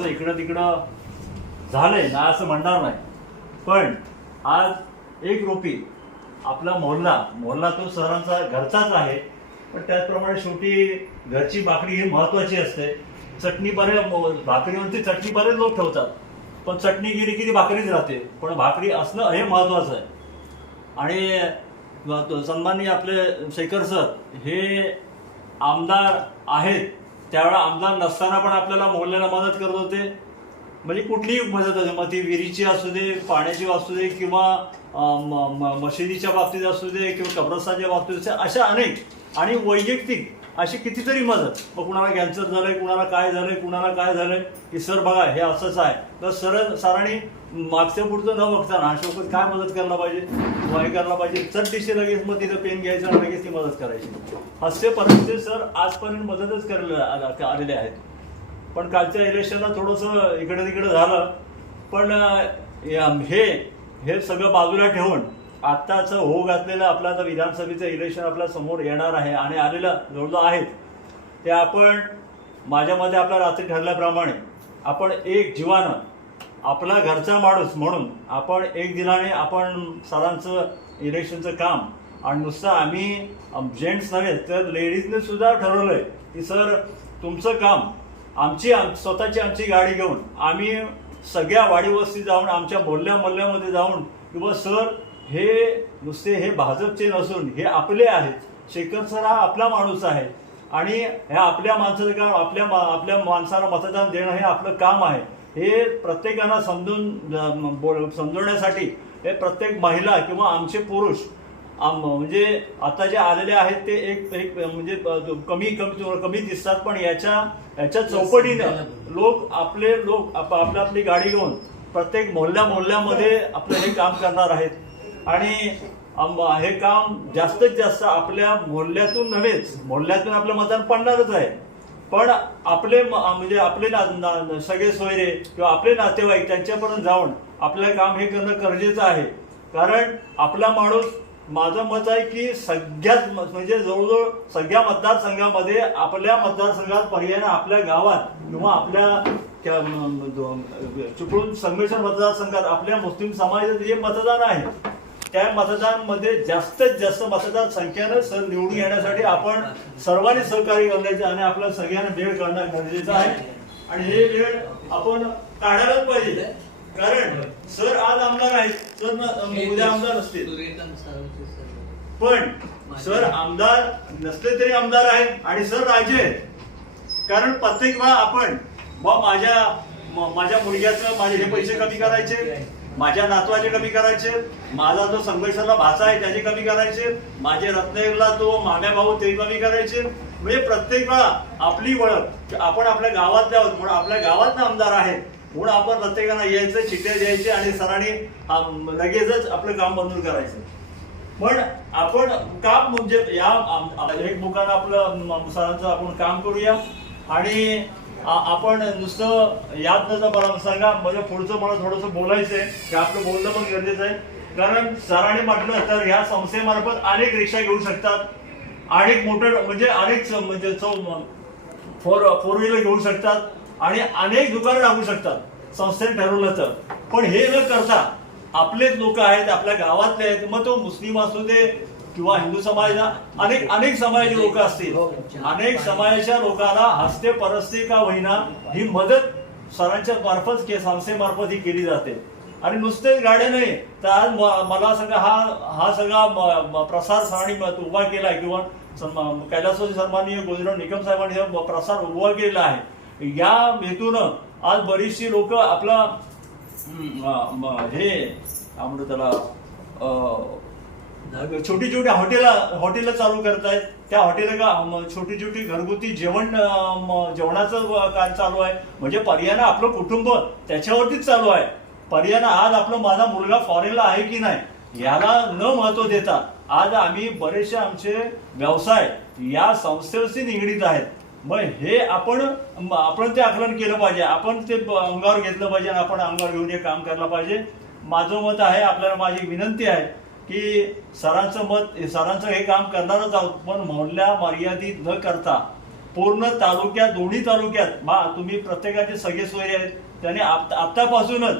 थोडंसं इकडं तिकडं झालंय ना असं म्हणणार नाही. पण आज एक रोपी आपला मोहल्ला मोहल्ला तो सरांचा घरचाच आहे. पण त्याचप्रमाणे शेवटी घरची भाकरी ही महत्वाची असते. चटणी बरे भाकरीवरती चटणी बरेच लोक ठेवतात. पण चटणी गेली की ती भाकरीच राहते. पण भाकरी असणं हे महत्वाचं आहे. आणि सन्माननीय आपले शेखर सर हे आमदार आहेत. त्यावेळा आमदार नसताना पण आपल्याला मोहल्ल्याला मदत करत होते. म्हणजे कुठलीही मदत होते. मग ती विहिरीची असू दे पाण्याची असू दे किंवा म- म- मशिदीच्या बाबतीत असू दे किंवा कब्रस्तानच्या बाबतीत असू दे, अशा अनेक आणि वैयक्तिक अशी कितीतरी मदत. मग कुणाला कॅन्सर झालंय कुणाला काय झालंय कुणाला काय झालंय की सर बघा हे असंच आहे. तर सर सरांनी मागच्या पुढचं न बघताना अशोकच काय मदत करायला पाहिजे? किंवा हे करायला पाहिजे? चट तिथे लगेच मग तिथं पेन घ्यायचं आणि लगेच ती मदत करायची. हास्य परिस्थिती सर आजपर्यंत मदतच करायला आलेले आहेत. पण कालच्या इलेक्शनला थोडंसं इकडे तिकडे झालं. पण या- हे हे सगळं बाजूला ठेवून आत्ताचं हो घातलेलं आपलं आता विधानसभेचं इलेक्शन आपल्यासमोर येणार आहे आणि आलेलं जवळजवळ आहेत. ते आपण माझ्या मते आपल्या रात्री ठरल्याप्रमाणे आपण एक जीवानं आपला घरचा माणूस म्हणून आपण एक दिनाने आपण सरांचं इलेक्शनचं काम आणि नुसतं आम्ही जेंट्स नव्हे तर लेडीजने सुद्धा ठरवलंय की सर तुमचं काम आमची आम स्वतःची आमची गाडी घेऊन आम्ही सगळ्या वाडीवस्ती जाऊन आमच्या बोलल्या मल्ल्यामध्ये जाऊन किंवा सर हे नुसते हे भाजपचे नसून हे आपले आहेत. शेखर सर हा आपला माणूस आहे आणि ह्या आपल्या माणसाचं काम आपल्या मा- आपल्या माणसाला मतदान देणं हे आपलं काम आहे. हे प्रत्येकाला समजून बोल- समजवण्यासाठी हे प्रत्येक महिला किंवा आमचे पुरुष आम- म्हणजे आता जे आलेले आहेत ते एक एक म्हणजे कमी कमी कमी दिसतात पण याच्या याच्या चौपटीनं लोक आपले लोक आप- आपली आपली गाडी घेऊन प्रत्येक मोहल्ल्या मोहल्ल्यामध्ये आपलं हे काम करणार आहेत. आणि हे काम जास्तीत जास्त आपल्या मोहल्ल्यातून नव्हेच मोहल्ल्यातून आपलं मतदान पडणारच आहे. पण आपले म- म्हणजे आपले ना- सगळे सोयरे किंवा आपले नातेवाईक त्यांच्यापर्यंत जाऊन आपलं काम हे करणं गरजेचं आहे. कारण आपला माणूस माझं मत आहे की सगळ्याच म- म्हणजे जवळजवळ सगळ्या मतदारसंघामध्ये आपल्या मतदारसंघात पर्यायानं आपल्या गावात किंवा आपल्या त्या म- चिपळूण मतदारसंघात आपल्या मुस्लिम समाजाचं जे मतदान आहे त्या मतदानमध्ये जास्तीत जास्त मतदार संख्येनं सर निवडून येण्यासाठी आपण सर्वांनी सहकार्य करण्याचे आणि आपल्या सगळ्यांना वेळ काढणं गरजेचं आहे. आणि हे वेळ आपण काढायलाच पाहिजे. कारण सर आज आमदार आहेत. सर उद्या आमदार असतील. पण सर आमदार नसले तरी आमदार आहेत आणि सर राजे आहेत. कारण प्रत्येक वेळा आपण बा माझ्या माझ्या मुलग्याचं माझे हे पैसे कमी करायचे. माझ्या नातवाचे कमी करायचे माझा जो संघर्षाला भाचा आहे त्याचे कमी करायचे माझे रत्नागिरीला तो माम्या भाऊ ते कमी करायचे. म्हणजे प्रत्येक वेळा आपली ओळख आपण आपल्या गावात आहोत म्हणून आपल्या गावात आमदार आहेत म्हणून आपण प्रत्येकाला यायचं चिठ्ठ्या द्यायचे आणि सरांनी लगेचच आपलं काम मंजूर करायचं. पण आपण काम म्हणजे या आम- एक मुखानं आपलं सरांचं आपण काम करूया. आणि आपण नुसतं याद नसतं मला सांगा म्हणजे पुढचं मला थोडंसं बोलायचंय की आपलं बोलणं पण गरजेचं आहे. कारण सरांनी म्हटलं तर ह्या संस्थेमार्फत अनेक रिक्षा घेऊ शकतात अनेक मोटर म्हणजे अनेक म्हणजे चौ फोर फोर व्हीलर घेऊ शकतात आणि अनेक दुकानं लागू शकतात संस्थेने ठरवलं तर. पण हे न करता आपलेच लोक आहेत आपल्या गावातले आहेत मग तो मुस्लिम असू दे किंवा हिंदू समाजाला अनेक अनेक समाजाचे लोक असतील. अनेक समाजाच्या लोकांना हस्ते परस्ते का होईना ही मदत सरांच्या मार्फत के संस्थेमार्फत ही केली जाते. आणि नुसतेच गाड्या नाही तर आज म- मला सगळा हा हा सगळा प्रसार सरांनी उभा केला किंवा कैलासवासी सन्माननीय गोविंदराव निकम साहेबांनी हा प्रसार उभा केलेला आहे. या हेतूनं आज बरीचशी लोक आपला हे काय म्हणतो त्याला छोटी छोटी हॉटेल हॉटेल चालू करतायत. त्या हॉटेल छोटी छोटी घरगुती जेवण म- जेवणाचं काय चालू आहे. म्हणजे पर्यायानं आपलं कुटुंब त्याच्यावरतीच चालू आहे. पर्यायानं आज आपलं माझा मुलगा फॉरेनला आहे की नाही याला न महत्त्व देता आज आम्ही बरेचसे आमचे व्यवसाय या संस्थेशी निगडीत आहेत. मग हे आपण आपण ते आकलन केलं पाहिजे. आपण ते अंगावर घेतलं पाहिजे आणि आपण अंगावर घेऊन हे काम करायला पाहिजे. माझं मत आहे आपल्याला माझी विनंती आहे की सरांचं मत सरांचं हे काम करणारच आहोत पण म्हणल्या मर्यादित न करता पूर्ण तालुक्यात दोन्ही तालुक्यात मा तुम्ही प्रत्येकाचे सगळे सोयरे आहेत. त्याने आत्तापासूनच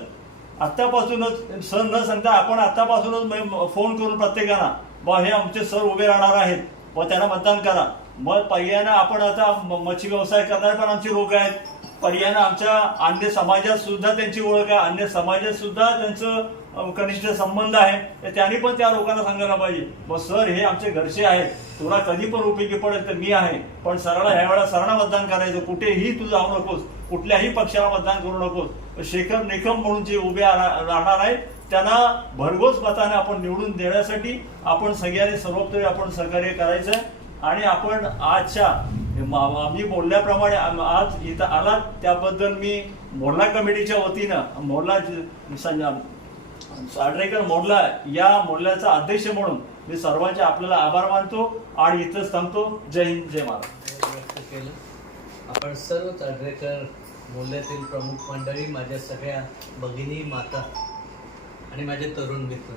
आत्तापासूनच सर न सांगता आपण आत्तापासूनच फोन करून प्रत्येकाला बा हे आमचे सर उभे राहणार आहेत व त्यांना मतदान करा. मग पर्यायानं आपण आता म- मच्छी व्यवसाय करणारे पण आमचे लोक आहेत. पर्यायानं आमच्या अन्य समाजात सुद्धा त्यांची ओळख आहे. अन्य समाजात सुद्धा त्यांचं कनिष्ठ संबंध आहे तर त्यांनी पण त्या लोकांना सांगायला पाहिजे. मग सर हे आमचे घरचे आहेत. तुला कधी पण उपयोगी पडेल तर मी आहे. पण सरळ ह्या वेळेला सरांना मतदान करायचं. कुठेही तू जाऊ नकोस. कुठल्याही पक्षाला मतदान करू नकोस. शेखर निकम म्हणून जे उभे रा- राहणार आहेत त्यांना भरघोस मताने आपण निवडून देण्यासाठी आपण सगळ्यांनी सर्वोपरी आपण सहकार्य करायचं आहे. आणि आपण आजच्या आम्ही बोलल्याप्रमाणे आज इथं आलात. त्याबद्दल मी मोर्ला कमिटीच्या वतीनं मोर्ला साडरेकर मोडला या मोडल्याचा अध्यक्ष म्हणून मी सर्वांचे आपल्याला आभार मानतो आणि इथंच थांबतो. जय हिंद जय महाराज केलं आपण सर्व चाडरेकर मोल्यातील प्रमुख मंडळी माझ्या सगळ्या भगिनी माता आणि माझे तरुण मित्र.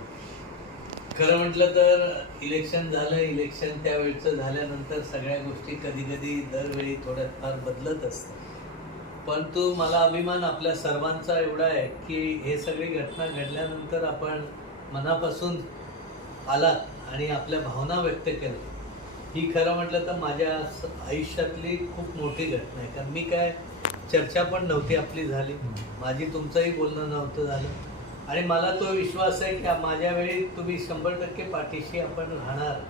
खरं म्हटलं तर इलेक्शन झालं इलेक्शन त्यावेळचं झाल्यानंतर सगळ्या गोष्टी कधी कधी दरवेळी थोड्याफार बदलत असतात. परंतु मला अभिमान आपल्या सर्वांचा एवढा आहे की हे सगळी घटना घडल्यानंतर आपण मनापासून आलात आणि आपल्या भावना व्यक्त केल्या. ही खरं म्हटलं तर माझ्या आयुष्यातली खूप मोठी घटना आहे. कारण मी काय चर्चा पण नव्हती आपली झाली. माझी तुमचंही बोलणं नव्हतं झालं. आणि मला तो विश्वास आहे की माझ्या वेळी तुम्ही शंभर टक्के पाठीशी आपण राहणार.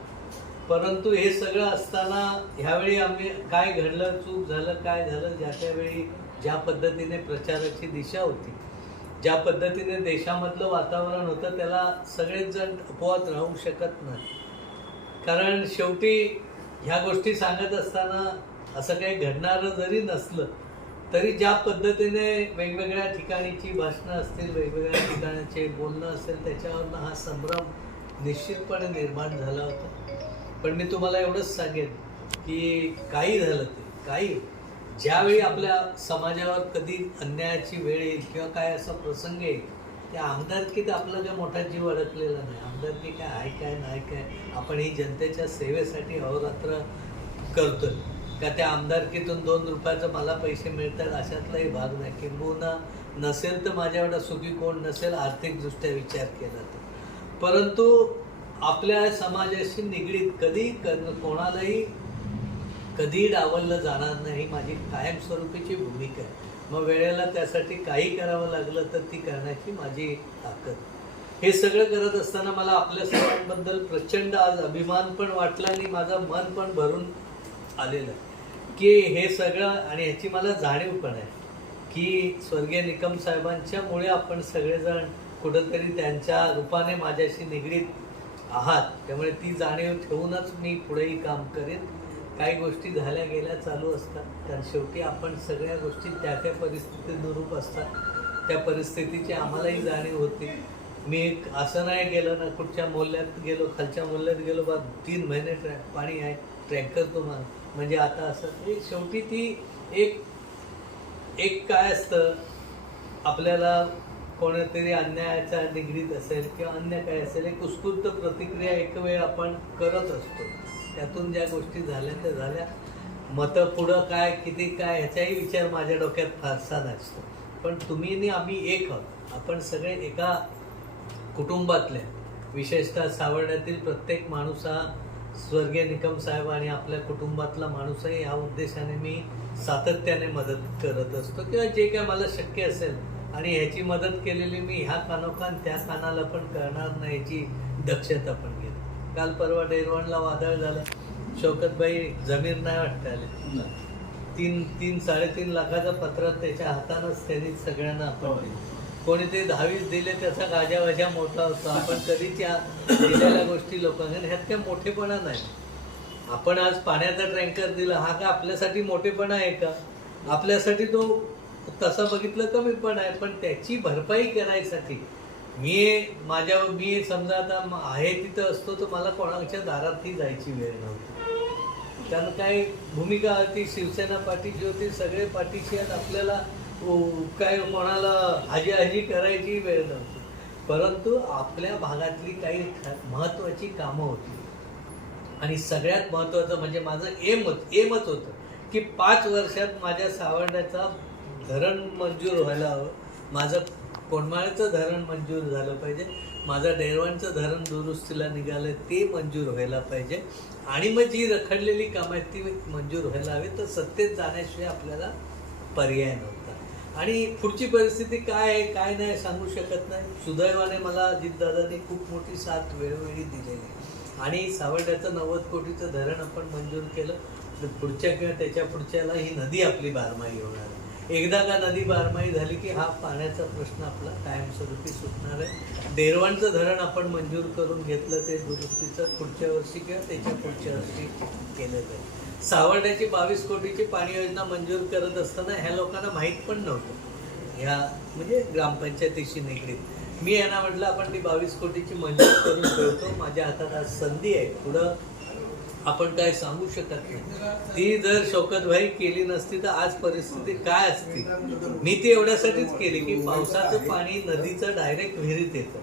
परंतु हे सगळं असताना ह्यावेळी आम्ही काय घडलं चूक झालं काय झालं ज्या त्यावेळी ज्या पद्धतीने प्रचाराची दिशा होती ज्या पद्धतीने देशामधलं वातावरण होतं त्याला सगळेच जण अपवाद राहू शकत नाही. कारण शेवटी ह्या गोष्टी सांगत असताना असं काही घडणारं जरी नसलं तरी ज्या पद्धतीने वेगवेगळ्या ठिकाणीची भाषणं असतील वेगवेगळ्या ठिकाणाचे बोलणं असेल त्याच्यावरनं हा संभ्रम निश्चितपणे निर्माण झाला होता. पण मी तुम्हाला एवढंच सांगेन की काही झालं ते काही ज्यावेळी आपल्या समाजावर कधी अन्यायाची वेळ येईल किंवा काय असा प्रसंग येईल त्या आमदारकीत आपला काय मोठा जीव अडकलेला नाही. आमदारकी काय आहे काय नाही काय आपण ही जनतेच्या सेवेसाठी अहोरात्र करतोय. का त्या आमदारकीतून दोन रुपयाचं मला पैसे मिळतात अशातलाही भाग नाही. किंबहुना नसेल तर माझ्या एवढा सुखी कोण नसेल आर्थिकदृष्ट्या विचार केला तर. परंतु आपल्या समाजाशी निगडीत कधी कोणालाही कधीही डावललं जाणार नाही माझी कायमस्वरूपीची भूमिका आहे. मग वेळेला त्यासाठी काही करावं लागलं तर ती करण्याची माझी ताकद. हे सगळं करत असताना मला आपल्या सर्वांबद्दल प्रचंड आज अभिमान पण वाटला आणि माझं मन पण भरून आलेलं आहे. की हे सगळं आणि ह्याची मला जाणीव पण आहे की स्वर्गीय निकम साहेबांच्यामुळे आपण सगळेजण कुठंतरी त्यांच्या रूपाने माझ्याशी निगडीत आहात. त्यामुळे ती जाणीव ठेवूनच मी पुढेही काम करेन. काही गोष्टी झाल्या गेल्या चालू असतात. कारण शेवटी आपण सगळ्या गोष्टी त्या त्या परिस्थितीनुरूप असतात. त्या परिस्थितीची आम्हालाही जाणीव होती. मी एक असं नाही गेलो ना कुठच्या मोल्यात गेलो खालच्या मोल्यात गेलो बा तीन महिने ट्रॅ पाणी आहे ट्रँकर तुम्हाला. म्हणजे आता असं ते शेवटी ती एक एक काय असतं? आपल्याला कोणतरी अन्यायाचा निगडीत असेल किंवा अन्य काय असेल एक उत्स्फूर्त प्रतिक्रिया एक वेळ आपण करत असतो. त्यातून ज्या गोष्टी झाल्या त्या झाल्या. मतं पुढं काय किती काय ह्याचाही विचार माझ्या डोक्यात फारसा नसतो. पण तुम्ही आणि आम्ही एक आहोत. आपण सगळे एका कुटुंबातले. विशेषतः सावर्ड्यातील प्रत्येक माणूस हा स्वर्गीय निकम साहेब आणि आपल्या कुटुंबातला माणूस आहे. या उद्देशाने मी सातत्याने मदत करत असतो किंवा जे काय मला शक्य असेल. आणि ह्याची मदत केलेली मी ह्या कानोकान त्या कानाला पण करणार नाही याची दक्षता पण काल परवा डेरवणला वादळ झालं. शौकतबाई जमीर नाही वाटतं आले. तीन तीन साडेतीन लाखाचं पत्र त्याच्या हातानंच त्यांनी सगळ्यांना आपण कोणी ते दहावीस दिले त्याचा गाजावाजा मोठा होतो. आपण कधी त्या दिलेल्या गोष्टी लोकांना ह्यात काय मोठेपणा नाही. आपण आज पाण्याचा टँकर दिला. हा का आपल्यासाठी मोठेपणा आहे का? आपल्यासाठी तो तसं बघितलं कमीपणा आहे. पण त्याची भरपाई करायसाठी मी माझ्या मी समजा आता आहे तिथं असतो तर मला कोणाच्या दारातही जायची वेळ नव्हती. कारण काय भूमिका होती शिवसेना पाठीची होती सगळे पाठीशी आहेत आपल्याला उ- काय कोणाला हाजी हाजी करायची वेळ नव्हती. परंतु आपल्या भागातली काही महत्त्वाची कामं होती. आणि सगळ्यात महत्त्वाचं म्हणजे माझं एमच एमच होतं की पाच वर्षात माझ्या सावरण्याचा धरण मंजूर व्हायला हवं. माझं कोंडमाळ्याचं धरण मंजूर झालं पाहिजे. माझं डेरवांचं धरण दुरुस्तीला निघालं ते मंजूर व्हायला पाहिजे. आणि मग जी रखडलेली कामं आहेत ती मंजूर व्हायला हवी. तर सत्तेत जाण्याशिवाय आपल्याला पर्याय नव्हता. आणि पुढची परिस्थिती काय आहे काय नाही सांगू शकत नाही. सुदैवाने मला अजितदादांनी खूप मोठी साथ वेळोवेळी दिलेली. आणि सावड्याचं नव्वद कोटीचं धरण आपण मंजूर केलं. तर पुढच्या किंवा त्याच्या पुढच्याला ही नदी आपली बारमाही होणार आहे. एकदा का नदी बारमाही झाली की हा पाण्याचा प्रश्न आपला कायमस्वरूपी सुटणार आहे. डेरवांचं धरण आपण मंजूर करून घेतलं ते दुरुस्तीचं पुढच्या वर्षी किंवा त्याच्या पुढच्या वर्षी केलं जाईल. सावर्ड्याची बावीस कोटीची पाणी योजना मंजूर करत असताना ह्या लोकांना माहीत पण नव्हतं. ह्या म्हणजे ग्रामपंचायतीशी निगडीत. मी यांना म्हटलं आपण ती बावीस कोटीची मंजूर करून ठेवतो. माझ्या हातात आज संधी आहे. पुढं आपण काय सांगू शकत नाही. ती जर शौकतभाई केली नसती तर आज परिस्थिती काय असती? मी ती एवढ्यासाठीच केली की पावसाचं पाणी नदीचं डायरेक्ट विहिरीत येतं.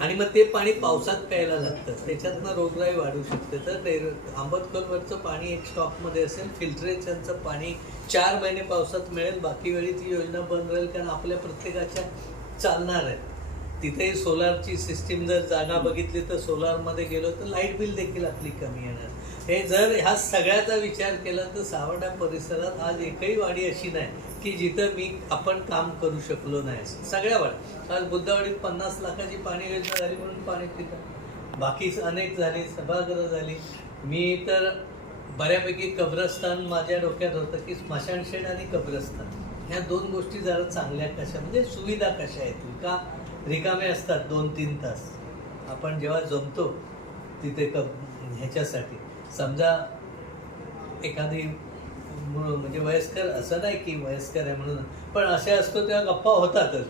आणि मग ते पाणी पावसात प्यायला लागतं. त्याच्यातनं रोगराई वाढू शकते. तर डेर- आंबटखोलवरचं पाणी एक स्टॉकमध्ये असेल फिल्ट्रेशनचं पाणी चार महिने पावसात मिळेल. बाकी वेळी ती योजना बंद राहील कारण आपल्या प्रत्येकाच्या चालणार आहेत. तिथेही सोलारची सिस्टीम जर जागा बघितली तर सोलारमध्ये गेलो तर लाइट बिल देखील आपली कमी येणार. हे जर ह्या सगळ्याचा विचार केला तर सावडा परिसरात आज एकही वाडी अशी नाही की जिथं मी आपण काम करू शकलो नाही. सगळ्या वाड्या. आज बुद्धवाडीत पन्नास लाखाची पाणी योजना झाली म्हणून पाणी पितात. बाकी अनेक झाली सभागृह झाली. मी तर बऱ्यापैकी कब्रस्तान माझ्या डोक्यात होतं की स्मशानशेड आणि कब्रस्तान. ह्या दोन गोष्टी जरा चांगल्या कशा म्हणजे सुविधा कशा येतील का रिकामे असतात दोन तीन तास. आपण जेव्हा जमतो तिथे क ह्याच्यासाठी. समजा एखादी म्हणजे वयस्कर असं नाही की वयस्कर आहे म्हणून. पण असे असतो तेव्हा गप्पा होतातच.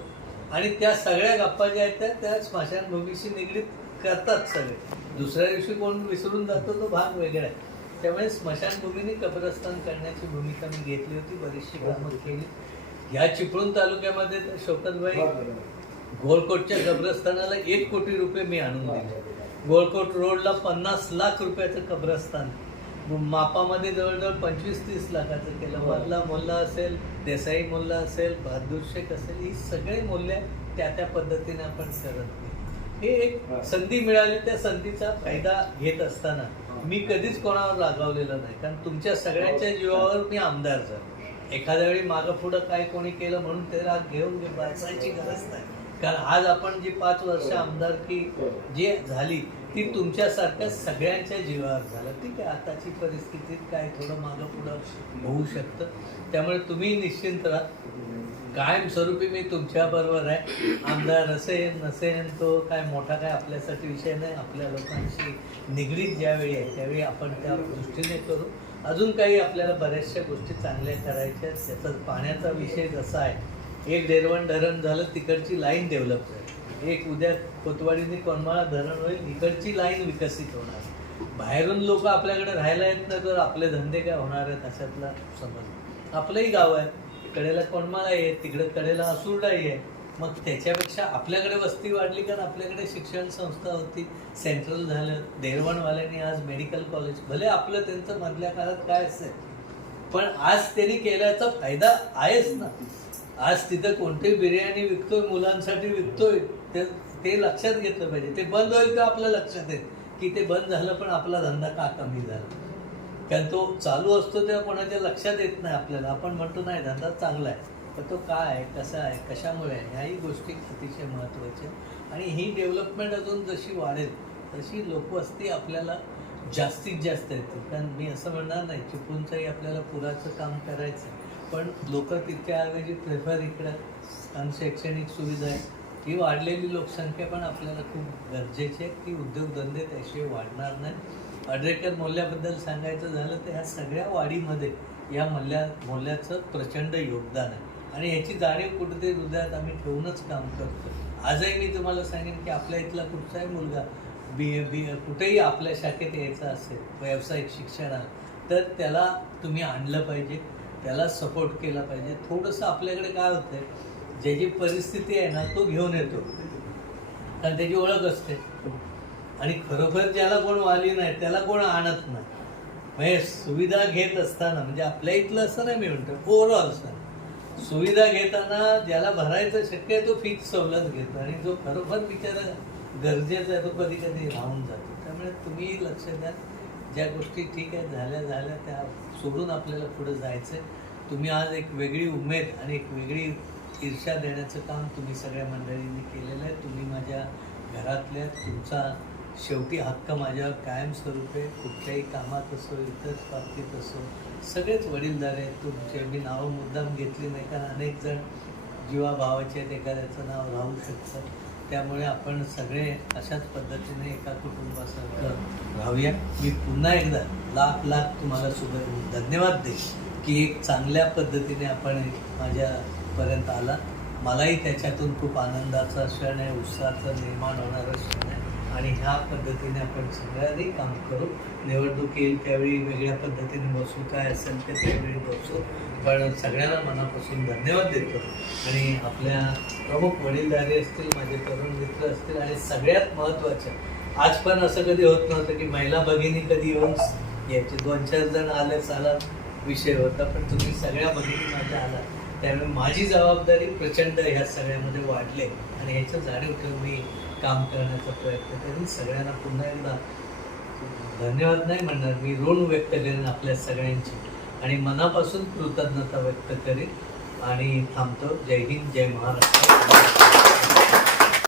आणि त्या सगळ्या गप्पा ज्या आहेत त्या स्मशानभूमीशी निगडीत करतात सगळे. दुसऱ्या दिवशी कोण विसरून जातो तो भाग वेगळा आहे. त्यामुळे स्मशानभूमीने कब्रस्तान करण्याची भूमिका मी घेतली होती बरीचशी कामं केली. ह्या चिपळूण तालुक्यामध्ये तर गोलकोटच्या कब्रस्तानाला एक कोटी रुपये मी आणून दिले. गोलकोट रोडला पन्नास लाख रुपयाचं कब्रस्तान. मापामध्ये जवळजवळ पंचवीस तीस लाखाचं केलं. मधला मोल्ला असेल देसाई मोल्ला असेल बहादूर शेख असेल ही सगळे मूल्य त्या त्या पद्धतीने आपण करत. हे एक संधी मिळाली. त्या संधीचा फायदा घेत असताना मी कधीच कोणावर रागावलेलं नाही. कारण तुमच्या सगळ्यांच्या जीवावर मी आमदार झालो. एखाद्या वेळी मागं पुढं काय कोणी केलं म्हणून ते राग घेऊन घे. बसायची गरज नाही. कारण आज आपण जी पाच वर्ष आमदारकी जी झाली ती तुमच्यासारख्या सगळ्यांच्या जीवावर झालं. ठीक आहे आताची परिस्थितीत काय थोडं मागं पुढं होऊ शकतं. त्यामुळे तुम्ही निश्चिंत राहा. कायमस्वरूपी मी तुमच्या बरोबर आहे. आमदार असेन नसेन तो काय मोठा काय आपल्यासाठी विषय नाही. आपल्या लोकांशी निगडीत ज्यावेळी आहे त्यावेळी आपण त्या दृष्टीने करू. अजून काही आपल्याला बऱ्याचशा गोष्टी चांगल्या करायच्या आहेत. त्याचा पाण्याचा विषय जसा आहे एक डेरवण धरण झालं तिकडची लाईन डेव्हलप झाली. एक उद्या कोतवाडीने कोणमाळा धरण होईल इकडची लाईन विकसित होणार. बाहेरून लोक आपल्याकडे राहायला येत ना तर आपले धंदे काय होणार आहेत अशातला समज आपलंही गाव आहे. कडेला कोणमाळा आहे तिकडे कडेला असुरडाही आहे. मग त्याच्यापेक्षा आपल्याकडे वस्ती वाढली कारण आपल्याकडे शिक्षण संस्था होती सेंट्रल झालं देरवणवाल्यांनी आज मेडिकल कॉलेज भले आपलं त्यांचं मधल्या काळात काय असेल पण आज त्यांनी केल्याचा फायदा आहेच ना. आज तिथं कोणती बिर्याणी विकतोय मुलांसाठी विकतोय ते ते लक्षात घेतलं पाहिजे. ते बंद होईल तर आपल्या लक्षात येईल की ते बंद झालं पण आपला धंदा का कमी झाला? कारण तो चालू असतो तेव्हा कोणाच्या लक्षात येत नाही आपल्याला. आपण म्हणतो नाही धंदा चांगला आहे. तर तो काय आहे कसा आहे कशामुळे आहे ह्याही गोष्टी अतिशय महत्त्वाच्या. आणि ही डेव्हलपमेंट अजून जशी वाढेल तशी लोकवस्ती आपल्याला जास्तीत जास्त येते. कारण मी असं म्हणणार नाही चिपळूणचंही आपल्याला पुराचं काम करायचं आहे. पण लोक तितक्या ऐवजी प्रेफर इकडं आणि शैक्षणिक सुविधा आहे ही वाढलेली लोकसंख्या पण आपल्याला खूप गरजेची आहे की उद्योगधंदे त्याशिवाय वाढणार नाही. अड्रेकर मूल्याबद्दल सांगायचं झालं तर ह्या सगळ्या वाढीमध्ये या मल्ल्या मोल्याचं प्रचंड योगदान आहे. आणि याची जाणीव कुठेतरी हृदयात आम्ही ठेवूनच काम करतो आजही मी तुम्हाला सांगेन की आपल्या इथला कुठचाही मुलगा बी ए बी कुठेही आपल्या शाखेत यायचा असेल व्यावसायिक शिक्षणात तर त्याला तुम्ही आणलं पाहिजे. त्याला सपोर्ट केला पाहिजे. थोडंसं आपल्याकडे काय होतंय ज्याची परिस्थिती आहे ना तो घेऊन येतो. कारण त्याची ओळख असते. आणि खरोखर ज्याला कोण वाली नाही त्याला कोण आणत नाही. म्हणजे सुविधा घेत असताना म्हणजे आपल्या इथलं असं नाही मी म्हणतो ओव्हरऑल सर सुविधा घेताना ज्याला भरायचं शक्य आहे तो फीच सवलत घेतो. आणि जो खरोखर बिचारा गरजेचा आहे तो कधी कधी राहून जातो. त्यामुळे तुम्ही लक्ष द्या. ज्या गोष्टी ठीक आहे झाल्या झाल्या त्या सोडून आपल्याला पुढे जायचं आहे तुम्ही आज एक वेगळी उमेद आणि एक वेगळी ईर्षा देण्याचं काम तुम्ही सगळ्या मंडळींनी केलेलं आहे. तुम्ही माझ्या घरातल्या तुमचा शेवटी हक्क माझ्यावर कायमस्वरूपी आहे कुठल्याही कामात असो इतर बाबतीत असो सगळेच वडीलदार आहेत तुमचे. मी नावं मुद्दाम घेतली नाही कारण अनेक जण जीवाभावाचे आहेत एखाद्याचं नाव राहू शकतं. त्यामुळे आपण सगळे अशाच पद्धतीने एका कुटुंबासारखं राहूया. मी पुन्हा एकदा लाख लाख तुम्हाला सुभे धन्यवाद देईन की एक चांगल्या पद्धतीने आपण माझ्यापर्यंत आला. मलाही त्याच्यातून खूप आनंदाचा क्षण आहे उत्साहाचा निर्माण होणारा क्षण आहे. आणि ह्या पद्धतीने आपण सगळ्यांनी काम करू. निवडणूक येईल त्यावेळी वेगळ्या पद्धतीने बसू काय असेल ते त्यावेळी बसू. पण सगळ्यांना मनापासून धन्यवाद देतो. आणि आपल्या प्रमुख वडीलधारी असतील माझे तरुण मित्र असतील आणि सगळ्यात महत्त्वाचं आज पण असं कधी होत नव्हतं की महिला भगिनी कधी येऊन यायचे दोन चार जण आले चाला विषय होता पण तुम्ही सगळ्या भगिनी माझ्या आला. त्यामुळे माझी जबाबदारी प्रचंड ह्या सगळ्यामध्ये वाढले. आणि ह्याचं जाणीव ठेवून मी काम करण्याचा प्रयत्न करेन. सगळ्यांना पुन्हा एकदा धन्यवाद नाही म्हणणार मी ऋण व्यक्त करेन आपल्या सगळ्यांची. आणि मनापासून कृतज्ञता व्यक्त करीत आणि थांबतो. जय हिंद जय महाराष्ट्र.